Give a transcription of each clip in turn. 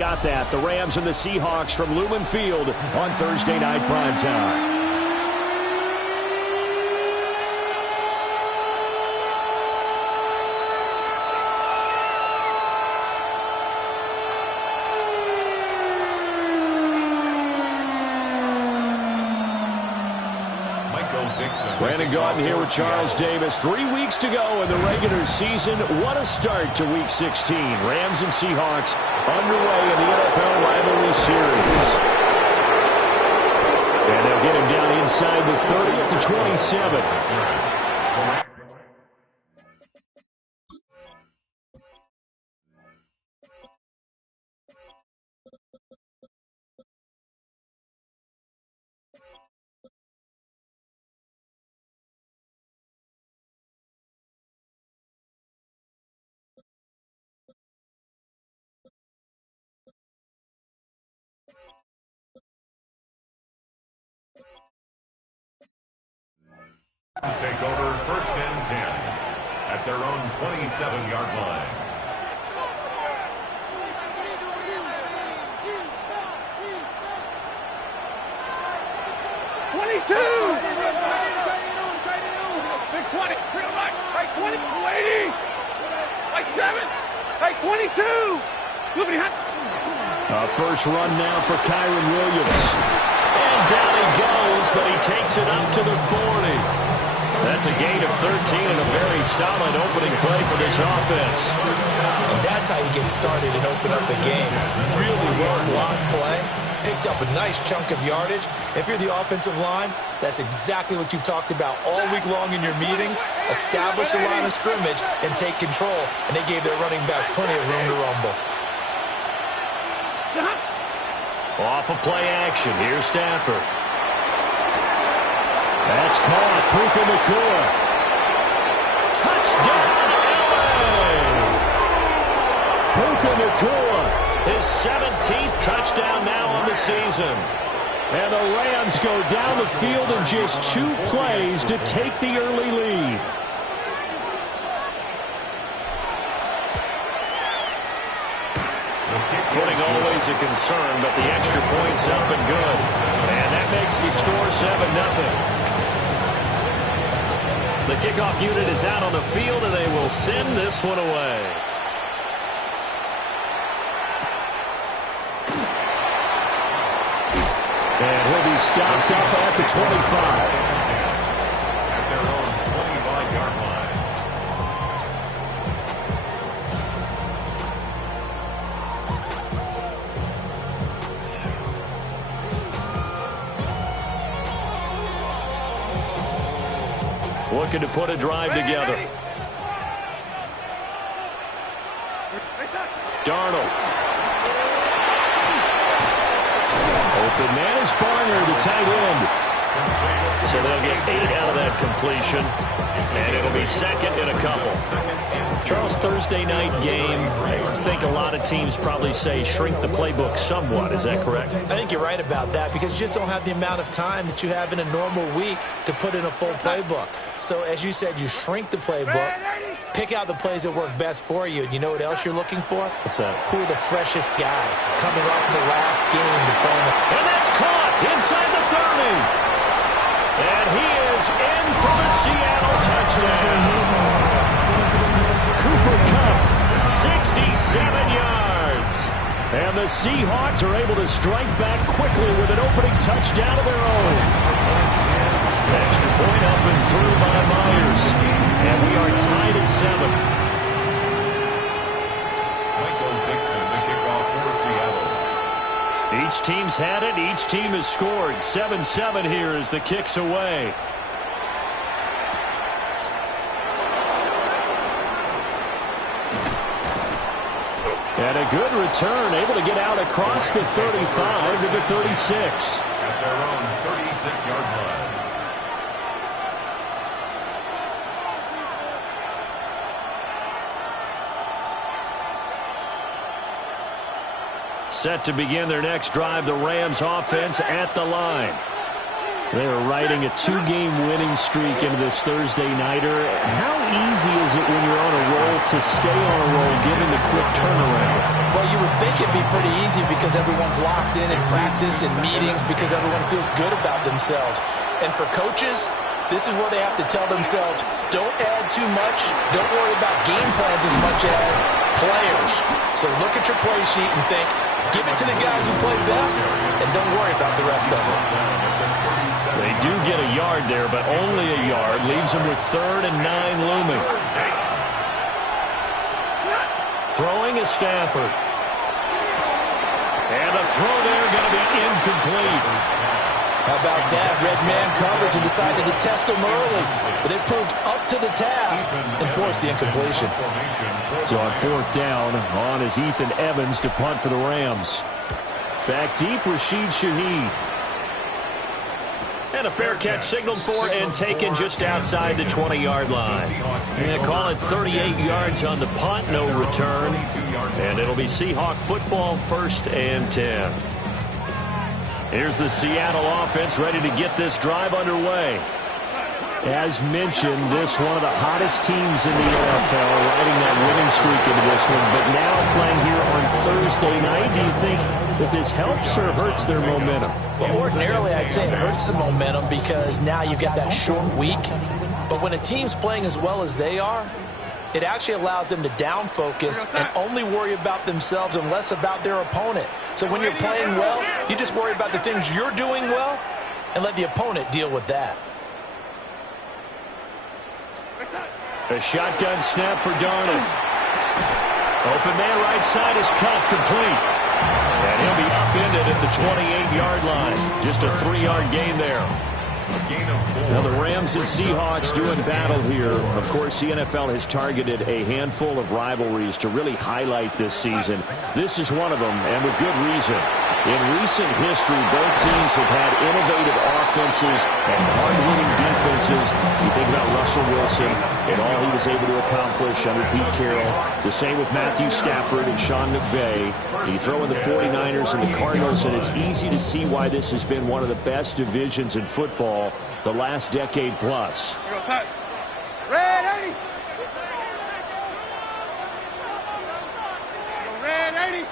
Got that. The Rams and the Seahawks from Lumen Field on Thursday night primetime. Brandon Gaudin here with Charles Davis. 3 weeks to go in the regular season. What a start to Week 16. Rams and Seahawks underway in the NFL rivalry series. And they'll get him down inside the 30 at the 27. Take over 1st and 10 at their own 27-yard line. Big 20. Right 20. 80. Right 7. Right 22. First run now for Kyron Williams. And down he goes, but he takes it up to the 40. That's a gain of 13 and a very solid opening play for this offense. And that's how you get started and open up the game. Really well-blocked play. Picked up a nice chunk of yardage. If you're the offensive line, that's exactly what you've talked about all week long in your meetings. Establish the line of scrimmage and take control. And they gave their running back plenty of room to rumble. Off of play action. Here's Stafford. That's caught. Puka Nacua. Touchdown, LA! Puka Nacua, his 17th touchdown now on the season. And the Rams go down the field in just 2 plays to take the early lead. Footing always a concern, but the extra point's up and good. And that makes the score 7-0. The kickoff unit is out on the field, and they will send this one away. And he'll be stopped up at the 25. At their own 25-yard line. Looking to put a drive together. Darnold. Open man is Barner, the tight end. So they'll get 8 out of that completion. And it'll be second in a couple. Charles, Thursday night game, I think a lot of teams probably say shrink the playbook somewhat. Is that correct? I think you're right about that because you just don't have the amount of time that you have in a normal week to put in a full playbook. So as you said, you shrink the playbook, pick out the plays that work best for you. And you know what else you're looking for? What's that? Who are the freshest guys coming off the last game to play? And that's caught inside the 30. And he is in for the Seattle touchdown. Cooper Kupp, 67 yards. And the Seahawks are able to strike back quickly with an opening touchdown of their own. Extra point up and through by Myers. And we are tied at 7. Each team's had it. Each team has scored. 7-7 here as the kick's away. And a good return, able to get out across the 35 to the 36. At their own 36-yard line. Set to begin their next drive, the Rams offense at the line. They are riding a 2-game winning streak into this Thursday nighter. How easy is it when you're on a roll to stay on a roll given the quick turnaround? Well, you would think it'd be pretty easy because everyone's locked in practice and meetings because everyone feels good about themselves. And for coaches, this is where they have to tell themselves, don't add too much, don't worry about game plans as much as players. So look at your play sheet and think, give it to the guys who play best, and don't worry about the rest of it. They do get a yard there, but only a yard. Leaves them with 3rd and 9 looming. Throwing is Stafford. And the throw there going to be incomplete. How about that? Red man coverage and decided to test him early. But it proved up to the task and forced the incompletion. So on 4th down, on is Ethan Evans to punt for the Rams. Back deep, Rashid Shaheed. And a fair catch signaled for and taken just outside the 20-yard line. And call it 38 yards on the punt, no return. And it'll be Seahawk football, 1st and 10. Here's the Seattle offense ready to get this drive underway. As mentioned, this one of the hottest teams in the NFL, riding that winning streak into this one. But now playing here on Thursday night, do you think that this helps or hurts their momentum? Well, ordinarily, I'd say it hurts the momentum because now you've got that short week. But when a team's playing as well as they are, it actually allows them to down focus and only worry about themselves and less about their opponent. So when you're playing well, you just worry about the things you're doing well and let the opponent deal with that. A shotgun snap for Darnold. Open man right side is cut complete. And he'll be upended at the 28-yard line. Just a 3-yard gain there. Now the Rams and Seahawks doing battle here. Of course, the NFL has targeted a handful of rivalries to really highlight this season. This is one of them, and with good reason. In recent history, both teams have had innovative offenses and hard-hitting defenses. You think about Russell Wilson and all he was able to accomplish under Pete Carroll. The same with Matthew Stafford and Sean McVay. You throw in the 49ers and the Cardinals, and it's easy to see why this has been one of the best divisions in football the last decade plus. Red 80. Red 80.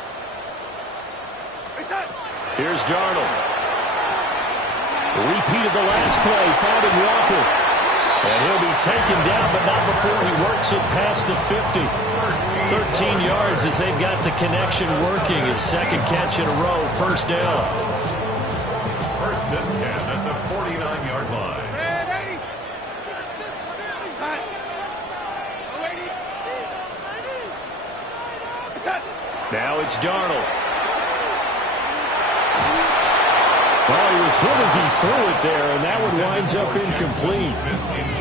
Here's Darnold. Repeat of the last play, found in Walker. And he'll be taken down, but not before he works it past the 50. 13 yards as they've got the connection working. His 2nd catch in a row, 1st down. 1st and 10 at the 49-yard line. Now it's Darnold. Well, he was hit as he threw it there, and that one winds up incomplete.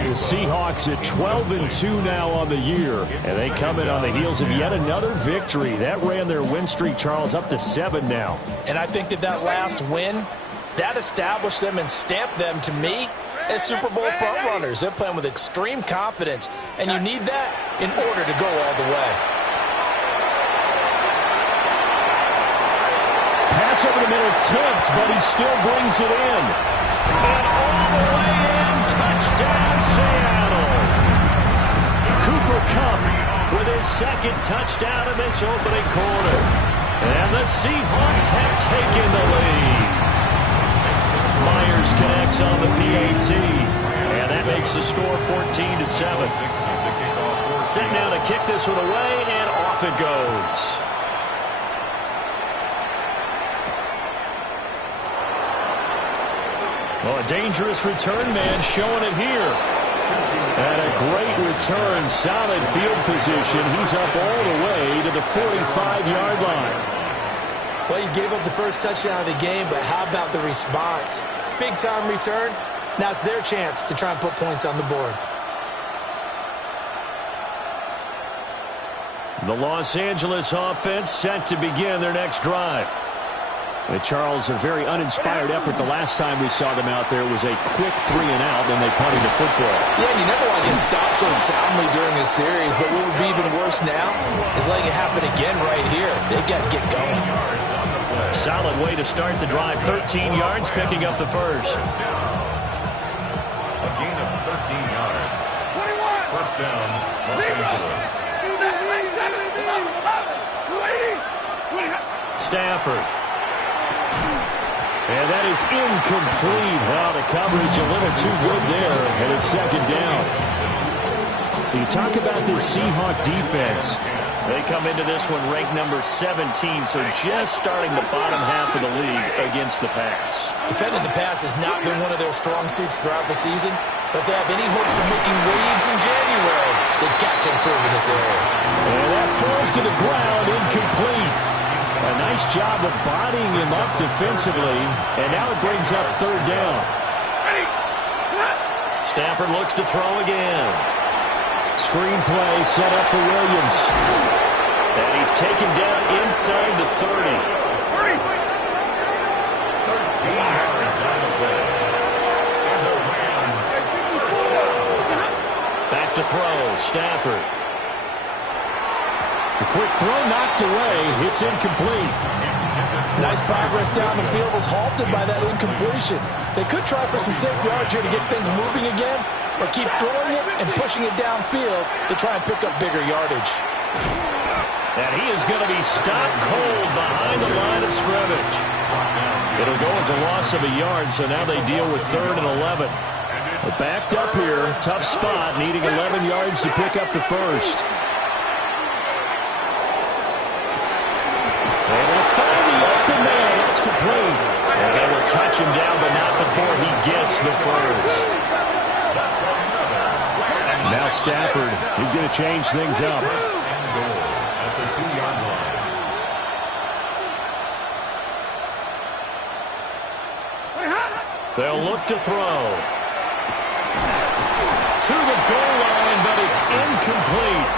The Seahawks at 12-2 now on the year, and they come in on the heels of yet another victory. That ran their win streak, Charles, up to 7 now. And I think that last win, that established them and stamped them, to me, as Super Bowl frontrunners. They're playing with extreme confidence, and you need that in order to go all the way. Pass over the middle, tipped, but he still brings it in. And all the way in, touchdown Seattle. Cooper Kupp with his 2nd touchdown in this opening quarter. And the Seahawks have taken the lead. Myers connects on the PAT. And that makes the score 14-7. Set now to kick this one away, and off it goes. Well, a dangerous return man showing it here. And a great return, solid field position. He's up all the way to the 45-yard line. Well, you gave up the first touchdown of the game, but how about the response? Big-time return. Now it's their chance to try and put points on the board. The Los Angeles offense set to begin their next drive. And Charles, a very uninspired effort the last time we saw them out there was a quick 3-and-out, and they punted the football. Yeah, and you never want to get stopped so soundly during a series, but what would be even worse now is letting it happen again right here. They've got to get going. Solid way to start the drive. 13 yards, picking up the first. Stafford. And that is incomplete. Now the coverage a little too good there, and it's second down. So you talk about this Seahawk defense. They come into this one ranked number 17, so just starting the bottom half of the league against the pass. Defending the pass has not been one of their strong suits throughout the season, but if they have any hopes of making waves in January, they've got to improve in this area. And that falls to the ground, incomplete. A nice job of bodying him up defensively, and now it brings up third down. Stafford looks to throw again. Screen play set up for Williams. And he's taken down inside the 30. 13 yards on the play. And the Rams first down. Back to throw, Stafford. The quick throw knocked away. It's incomplete. Nice progress down the field was halted by that incompletion. They could try for some safe yards here to get things moving again, or keep throwing it and pushing it downfield to try and pick up bigger yardage. And he is going to be stopped cold behind the line of scrimmage. It'll go as a loss of a yard, so now they deal with 3rd and 11. They're backed up here, tough spot, needing 11 yards to pick up the first. And they'll find the open man. That's complete. And they will touch him down, but not before he gets the first. Now Stafford is going to change things up. First and goal at the 2-yard line. They'll look to throw. To the goal line, but it's incomplete.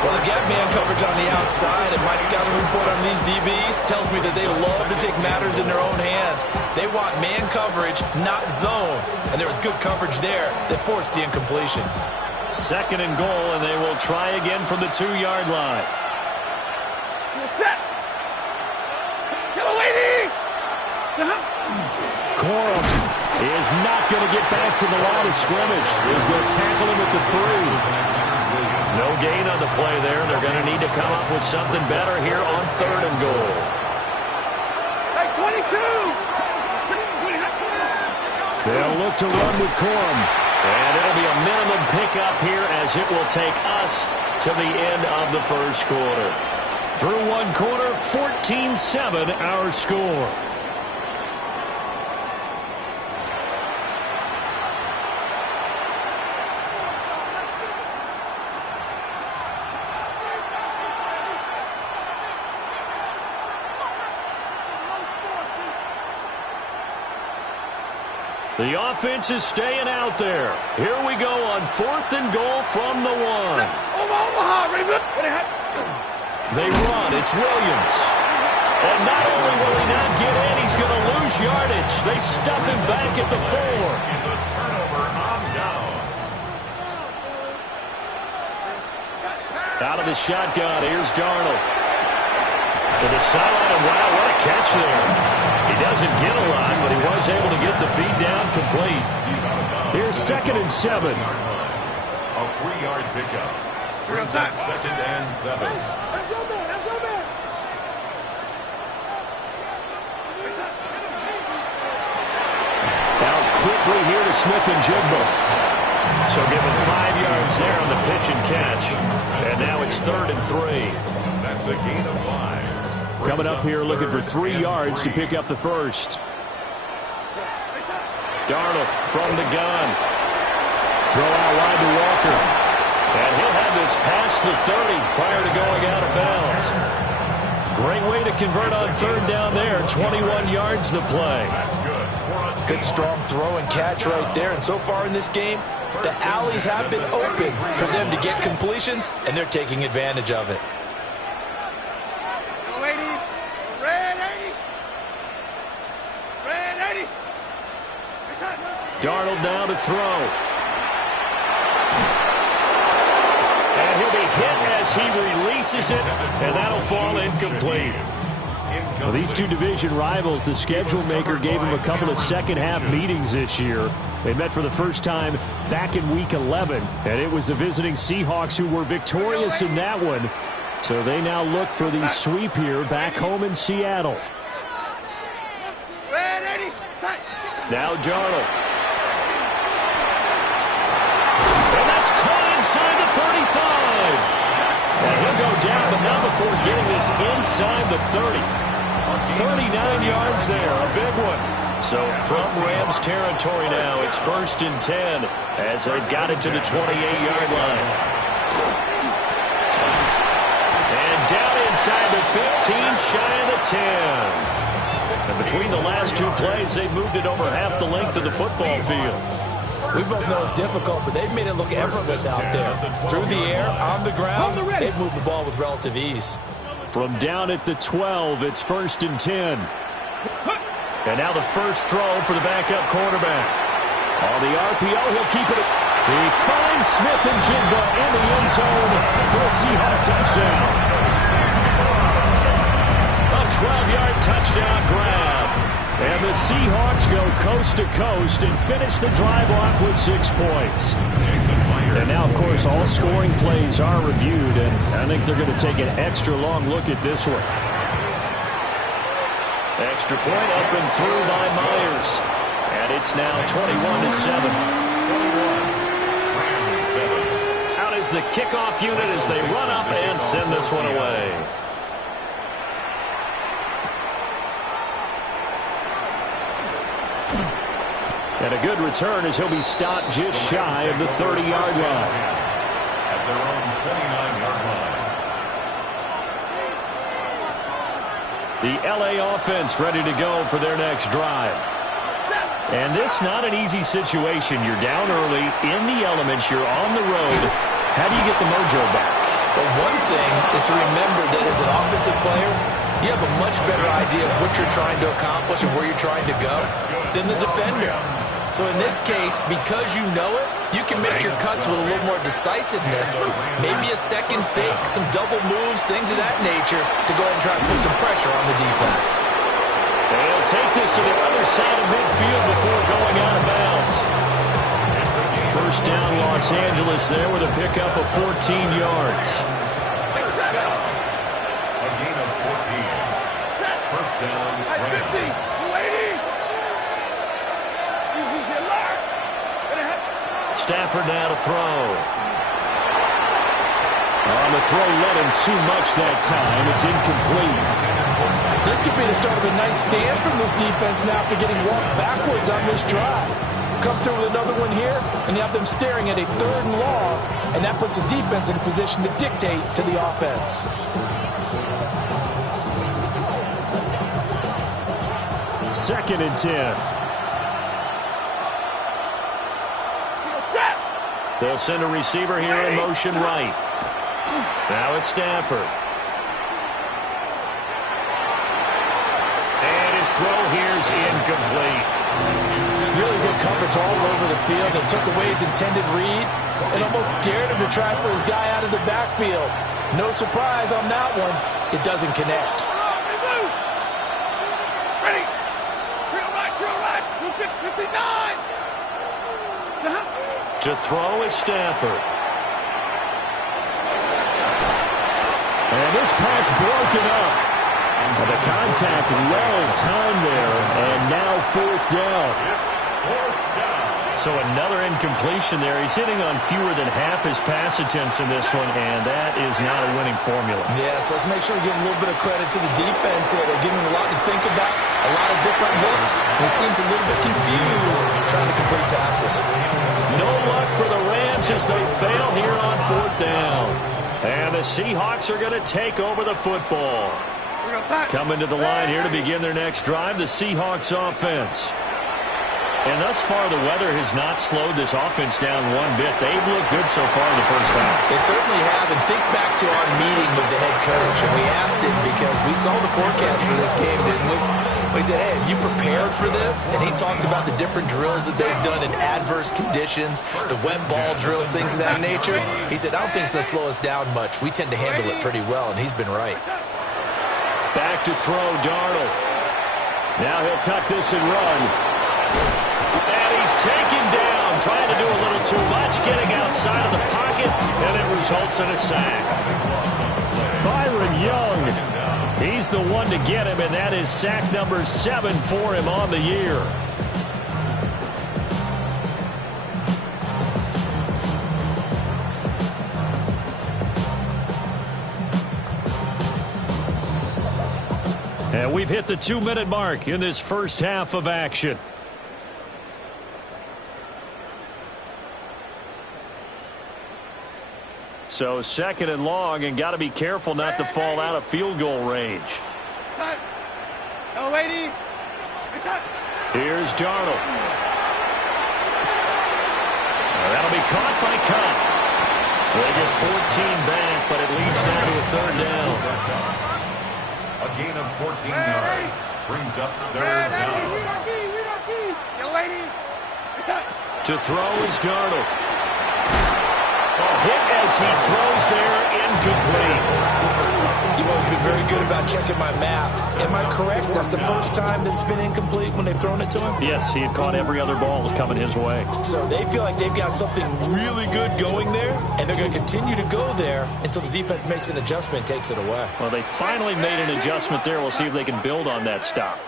Well, they've got man coverage on the outside, and my scouting report on these DBs tells me that they love to take matters in their own hands. They want man coverage, not zone. And there was good coverage there that forced the incompletion. 2nd and goal, and they will try again from the 2-yard line. Set. Yellow lady. Corum is not going to get back to the line of scrimmage as they'll tackle him at the 3. No gain on the play there. They're going to need to come up with something better here on 3rd and goal. Hey, 22. They'll look to run with Corum. And it'll be a minimum pickup here as it will take us to the end of the first quarter. Through one quarter, 14-7 our score. The offense is staying out there. Here we go on 4th and goal from the 1. Omaha, ready? They run. It's Williams. And not only will he not get in, he's going to lose yardage. They stuff him back at the 4. It's a turnover on down. Out of the shotgun, here's Darnold. To the sideline, and wow, what a catch there. He doesn't get a lot, but he was able to get the feed down complete. Here's 2nd and 7. A 3-yard pickup. Brings up 2nd and 7. That's your man. That's your man. Out quickly here to Smith and Jigba. So given 5 yards there on the pitch and catch. And now it's 3rd and 3. That's a gain of 5. Coming up here looking for 3 yards to pick up the first. Darnold from the gun. Throw out wide to Walker. And he'll have this past the 30 prior to going out of bounds. Great way to convert on 3rd down there. 21 yards to play. Good strong throw and catch right there. And so far in this game, the alleys have been open for them to get completions, and they're taking advantage of it. Darnold now to throw. And he'll be hit as he releases it, and that'll fall incomplete. Well, these two division rivals, the schedule maker gave them a couple of second-half meetings this year. They met for the first time back in Week 11, and it was the visiting Seahawks who were victorious in that one. So they now look for the sweep here back home in Seattle. Now Darnold. And that's caught inside the 35. And he'll go down, but not before getting this inside the 30. 39 yards there, a big one. So from Rams territory now, it's 1st and 10 as they've got it to the 28-yard line. And down inside the 15, shy of the 10. And between the last two plays, they've moved it over half the length of the football field. We both know it's difficult, but they've made it look effortless out there. Through the air, on the ground, they've moved the ball with relative ease. From down at the 12, it's 1st and 10. And now the first throw for the backup quarterback. On the RPO, he'll keep it. He finds Smith and Jigba in the end zone for a Seahawks touchdown. A 12-yard touchdown grab. And the Seahawks go coast to coast and finish the drive off with 6 points. And now, of course, all scoring plays are reviewed, and I think they're going to take an extra long look at this one. Extra point up and through by Myers. And it's now 21-7. Out is the kickoff unit as they run up and send this one away. And a good return as he'll be stopped just shy of the 30-yard line. At their own 29-yard line. The LA offense ready to go for their next drive. And this not an easy situation. You're down early, in the elements, you're on the road. How do you get the mojo back? But one thing is to remember that as an offensive player, you have a much better idea of what you're trying to accomplish and where you're trying to go than the defender. So in this case, because you know it, you can make your cuts with a little more decisiveness, maybe a second fake, some double moves, things of that nature, to go ahead and try and put some pressure on the defense. And he'll take this to the other side of midfield before going out of bounds. First down, Los Angeles there with a pickup of 14 yards. A gain of 14. First down, Rams. Stafford now to throw. On the throw, led him too much that time. It's incomplete. This could be the start of a nice stand from this defense now after getting walked backwards on this drive. Come through with another one here, and you have them staring at a 3rd and long, and that puts the defense in a position to dictate to the offense. Second and 10. They'll send a receiver here in motion right. Now it's Stafford. And his throw here is incomplete. Really good coverage all over the field and took away his intended read and almost dared him to try for his guy out of the backfield. No surprise on that one. It doesn't connect. Ready. Drill right. 59. To throw is Stafford. And this pass broken up. And the contact well timed there. And now 4th down. So another incompletion there. He's hitting on fewer than half his pass attempts in this one, and that is not a winning formula. Yes, let's make sure we give a little bit of credit to the defense here. They're giving him a lot to think about, a lot of different looks, and he seems a little bit confused trying to complete passes. No luck for the Rams as they fail here on 4th down. And the Seahawks are going to take over the football. Coming to the line here to begin their next drive, the Seahawks offense. And thus far, the weather has not slowed this offense down one bit. They've looked good so far in the first half. They certainly have. And think back to our meeting with the head coach. And we asked him because we saw the forecast for this game, didn't we? We said, hey, have you prepared for this? And he talked about the different drills that they've done in adverse conditions, the wet ball drills, things of that nature. He said, I don't think it's going to slow us down much. We tend to handle it pretty well, and he's been right. Back to throw, Darnold. Now he'll tuck this and run. And he's taken down, trying to do a little too much, getting outside of the pocket, and it results in a sack. Byron Young. He's the one to get him, and that is sack number 7 for him on the year. And we've hit the 2-minute mark in this first half of action. So 2nd and long, and got to be careful not to fall out of field goal range. Here's Darnold. That'll be caught by Cup. They get 14 back, but it leads now to a 3rd down. A gain of 14 yards brings up 3rd down. To throw is Darnold. Hit as he throws there, incomplete. You've always been very good about checking my math. Am I correct? That's the first time that it's been incomplete when they've thrown it to him? Yes, he had caught every other ball coming his way. So they feel like they've got something really good going there, and they're going to continue to go there until the defense makes an adjustment and takes it away. Well, they finally made an adjustment there. We'll see if they can build on that stop.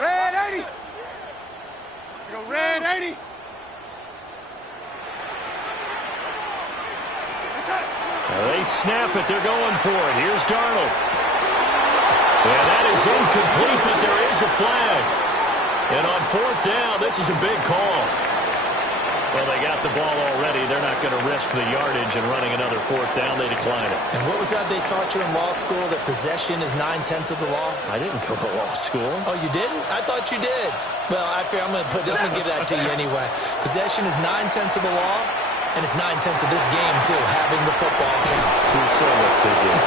Red 80. Go red 80. They snap it. They're going for it. Here's Darnold. And that is incomplete, but there is a flag. And on 4th down, this is a big call. Well, they got the ball already. They're not going to risk the yardage and running another 4th down. They decline it. And what was that they taught you in law school, that possession is 9/10 of the law? I didn't go to law school. Oh, you didn't? I thought you did. Well, I'm going to give that to you anyway. Possession is 9/10 of the law. And it's 9/10 of this game, too, having the football count. So litigious.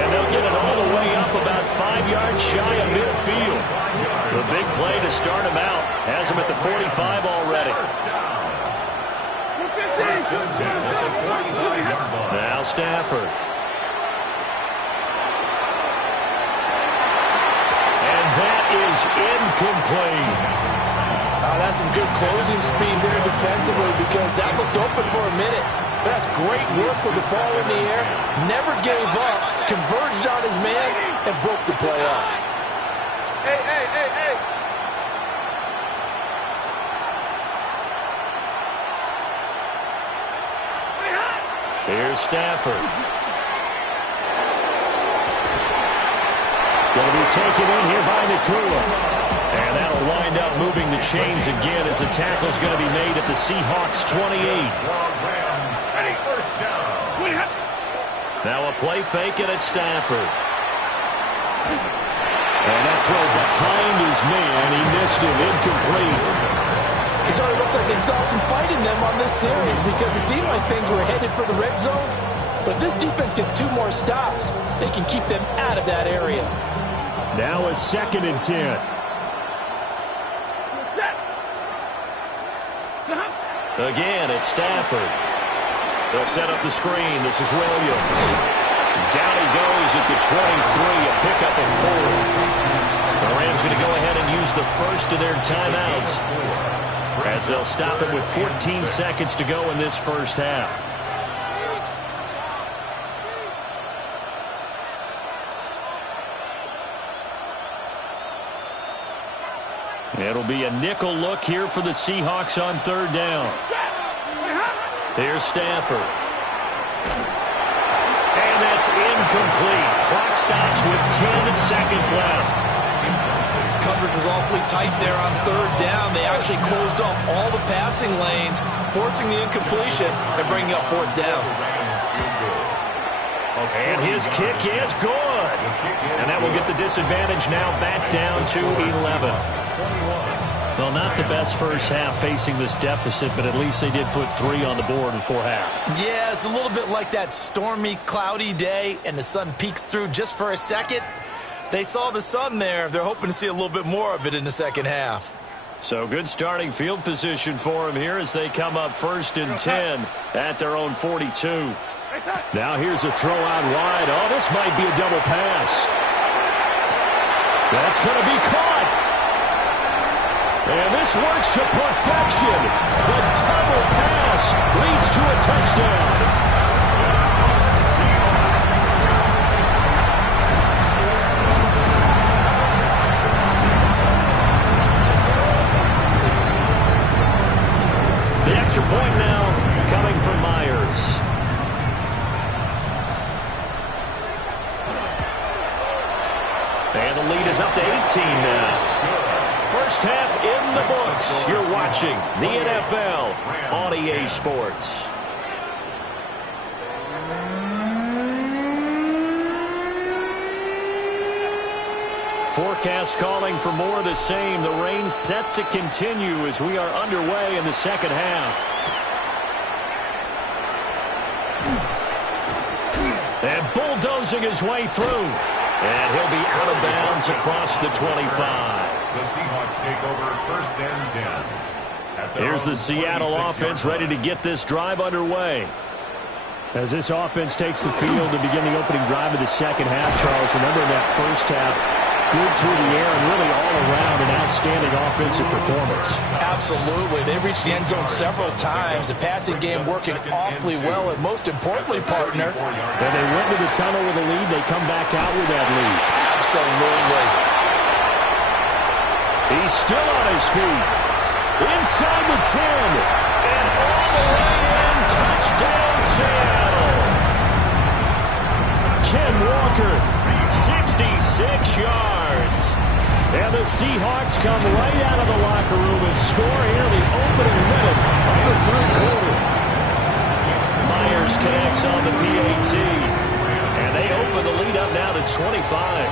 And they'll get it all the way up about 5 yards shy of midfield. The big play to start him out has him at the 45 already. Now Stafford. And that is incomplete. That's some good closing speed there defensively, because that looked open for a minute. That's great work with the ball in the air. Never gave up, converged on his man, and broke the play up. Hey. Here's Stafford. Going to be taken in here by Nakua. And that'll wind up moving the chains again as the tackle's going to be made at the Seahawks 28. Now a play fake it at Stafford. And that throw behind his man. He missed it, incomplete. So it looks like they still have some fight in them on this series, because it seemed like things were headed for the red zone. But if this defense gets 2 more stops, they can keep them out of that area. Now a 2nd and 10. Again, it's Stafford. They'll set up the screen. This is Williams. Down he goes at the 23, a pickup of 4. The Rams going to go ahead and use the first of their timeouts, as they'll stop it with 14 seconds to go in this first half. It'll be a nickel look here for the Seahawks on 3rd down. Here's Stafford. And that's incomplete. Clock stops with 10 seconds left. Coverage was awfully tight there on 3rd down. They actually closed off all the passing lanes, forcing the incompletion and bringing up 4th down. And his kick is good. And that will get the disadvantage now back down to 11. Well, not the best first half facing this deficit, but at least they did put 3 on the board before half. Yeah, it's a little bit like that stormy, cloudy day, and the sun peeks through just for a second. They saw the sun there. They're hoping to see a little bit more of it in the second half. So good starting field position for them here as they come up 1st and 10 at their own 42. Now here's a throw out wide. Oh, this might be a double pass. That's going to be caught. And this works to perfection. The double pass leads to a touchdown. And the lead is up to 18 now. First half in the books. You're watching the NFL on EA Sports. Forecast calling for more of the same. The rain set to continue as we are underway in the second half. And bulldozing his way through. And he'll be out of bounds across the 25. The Seahawks take over first and 10. Here's the Seattle offense ready to get this drive underway. As this offense takes the field to begin the opening drive of the second half, Charles, remember that first half, good through the air and really all around an outstanding offensive performance. Absolutely. They reached the end zone several times. The passing game working awfully well, and most importantly, partner. And they went to the tunnel with a lead. They come back out with that lead. Absolutely. He's still on his feet. Inside the 10. And all the way in. Touchdown, Seattle. Ken Walker, 66 yards. And the Seahawks come right out of the locker room and score here in the opening minute of the third quarter. Myers connects on the PAT. And they open the lead up now to 25.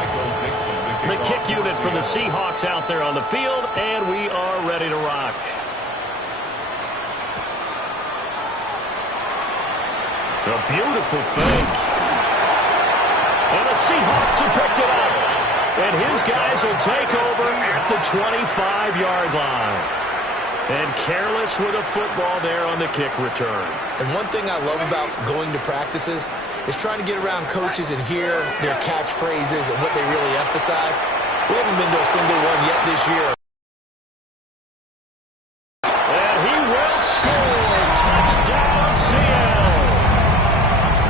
The kick unit for the Seahawks out there on the field, and we are ready to rock. A beautiful fake. And the Seahawks have picked it up. And his guys will take over at the 25-yard line. And careless with a football there on the kick return. And one thing I love about going to practices is trying to get around coaches and hear their catchphrases and what they really emphasize. We haven't been to a single one yet this year. And he will score. Touchdown, Seattle.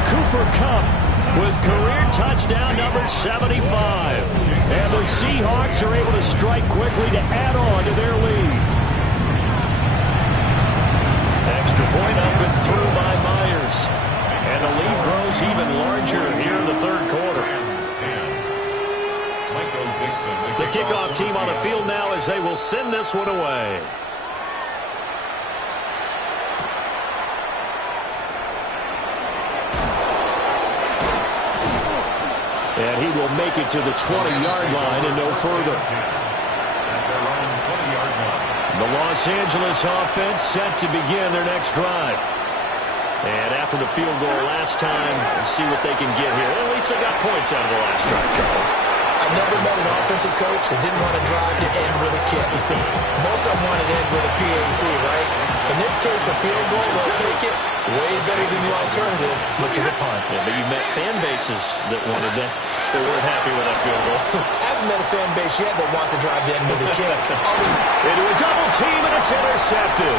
Cooper Kupp with career touchdown number 75. And the Seahawks are able to strike quickly to add on to their lead. Extra point up and through by Myers. And the lead grows even larger here in the third quarter. The kickoff team on the field now as they will send this one away. And he will make it to the 20-yard line and no further. The Los Angeles offense set to begin their next drive. And after the field goal last time, we'll see what they can get here. At least they got points out of the last drive, Charles. I've never met an offensive coach that didn't want to drive to end with a kick. Most of them want to end with a PAT, right? In this case, a field goal, they'll take it. Way better than the alternative, which is a punt. Yeah, but you met fan bases that wanted that. They weren't happy with that field goal. I haven't met a fan base yet that wants to drive to end with a kick. Into a double team, and it's intercepted.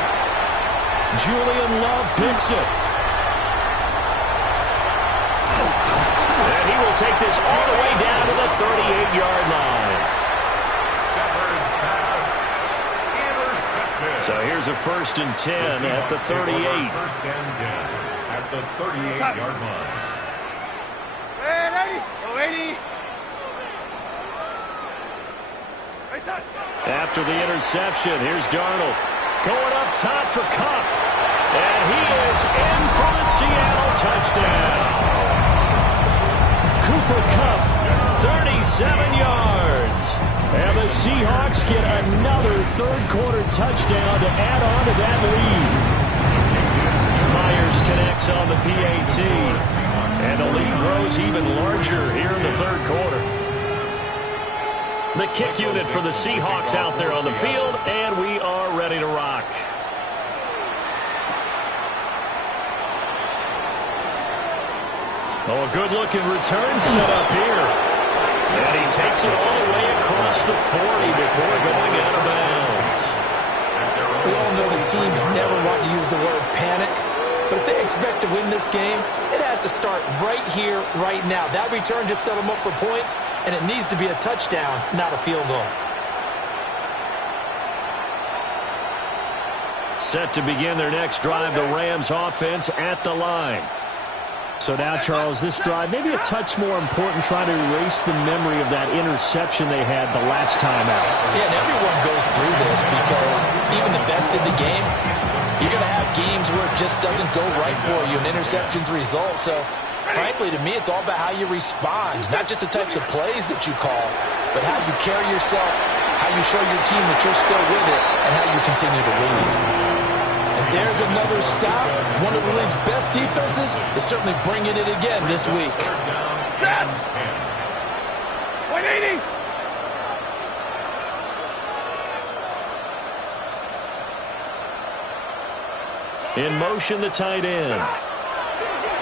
Julian Love picks it. And he will take this all the way down to the 38-yard line. So here's a 1st and 10 at the 38. 1st and 10 at the 38-yard line. Ready? After the interception, here's Darnold. Going up top for Kupp. And he is in for the Seattle touchdown. Cooper Kupp, 37 yards. And the Seahawks get another third-quarter touchdown to add on to that lead. Myers connects on the PAT. And the lead grows even larger here in the third quarter. The kick unit for the Seahawks out there on the field, and we are ready to rock. Oh, a good-looking return set up here. And he takes it all the way across the 40 before going out of bounds. We all know the teams never want to use the word panic, but if they expect to win this game, it has to start right here, right now. That return just set them up for points, and it needs to be a touchdown, not a field goal. Set to begin their next drive, the Rams offense at the line. So now, Charles, this drive, maybe a touch more important, trying to erase the memory of that interception they had the last time out. Yeah, and everyone goes through this because even the best in the game, you're going to have games where it just doesn't go right for you, and interceptions result. So, frankly, to me, it's all about how you respond, not just the types of plays that you call, but how you carry yourself, how you show your team that you're still with it, and how you continue to lead. And there's another stop. One of the league's best defenses is certainly bringing it again this week. 180. In motion, the tight end.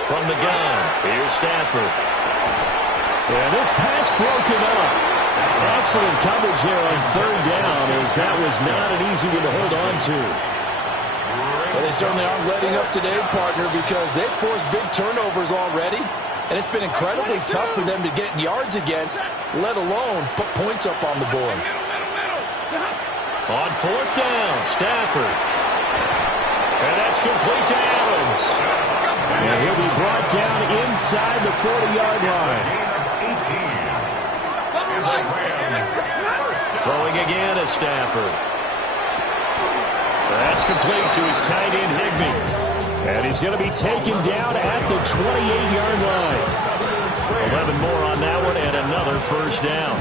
From the gun, here's Stafford. And this pass broken up. Excellent coverage there on third down, as that was not an easy one to hold on to. Well, they certainly aren't letting up today, partner, because they've forced big turnovers already, and it's been incredibly tough for them to get yards against, let alone put points up on the board. On fourth down, Stafford. And that's complete to Adams. And he'll be brought down inside the 40-yard line. Throwing again at Stafford. That's complete to his tight end, Higbee. And he's going to be taken down at the 28-yard line. 11 more on that one and another first down.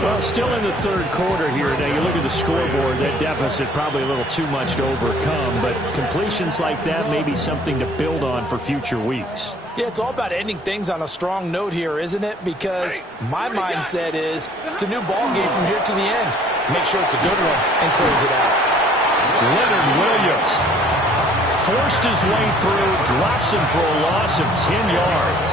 Well, still in the third quarter here. Now, you look at the scoreboard, that deficit probably a little too much to overcome, but completions like that may be something to build on for future weeks. Yeah, it's all about ending things on a strong note here, isn't it? Because my mindset is it's a new ball game from here to the end. Make sure it's a good one and close it out. Leonard Williams forced his way through, drops him for a loss of 10 yards.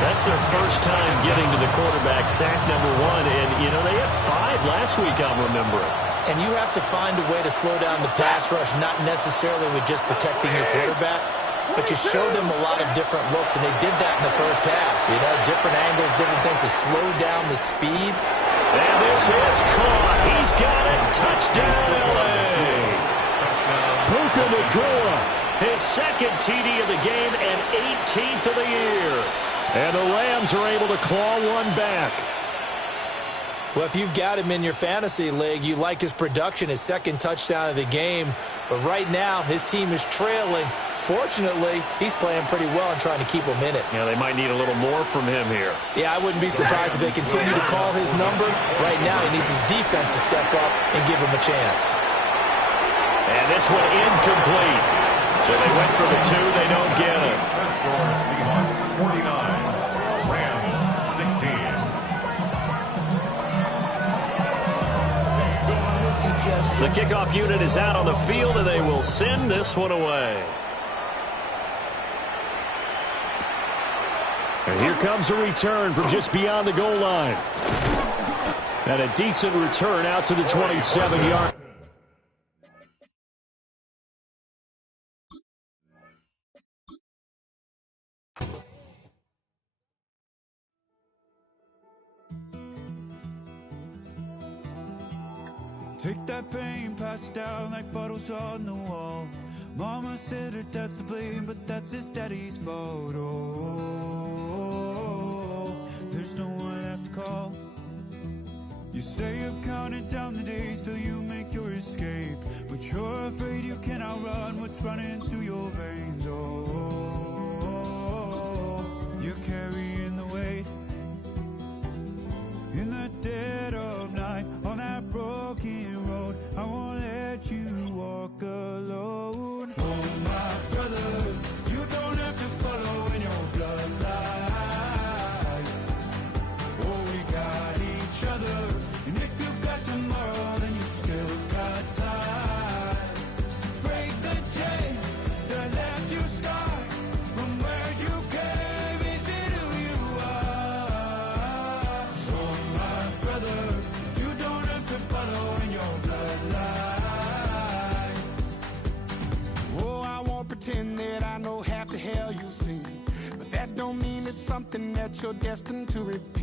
That's their first time getting to the quarterback, sack number 1. And, you know, they had 5 last week, I'm remembering. And you have to find a way to slow down the pass rush, not necessarily with just protecting your quarterback, but you show them a lot of different looks, and they did that in the first half. You know, different angles, different things to slow down the speed. And this is caught. He's got it. Touchdown, L.A. Puka Nacua, his second TD of the game and 18th of the year. And the Rams are able to claw one back. Well, if you've got him in your fantasy league, you like his production, his second touchdown of the game. But right now, his team is trailing. Fortunately, he's playing pretty well and trying to keep them in it. Yeah, they might need a little more from him here. Yeah, I wouldn't be surprised if they continue to call his number. Right now, he needs his defense to step up and give him a chance. And this one incomplete. So they went for the 2, they don't get it. The score, Seahawks 49, Rams 16. The kickoff unit is out on the field, and they will send this one away. And here comes a return from just beyond the goal line. And a decent return out to the 27-yard. Take that pain, pass it down like bottles on the wall. Mama said her dad's to blame, but that's his daddy's fault. Oh, there's no one left to call. You stay up counting down the days till you make your escape, but you're afraid you can outrun what's running through your veins. Oh, you're carrying the weight in the dead of night on that broken road. I won't let you walk alone. Oh, my brother, you don't have to follow in your bloodline. Oh, we got each other, and if you got tomorrow, then you still got time to break the chain that left you scarred from where you came into who you are. Oh, my brother, you don't have to follow in your bloodline. Oh, I won't pretend that I know half the hell you've seen, but that don't mean it's something that you're destined to repeat.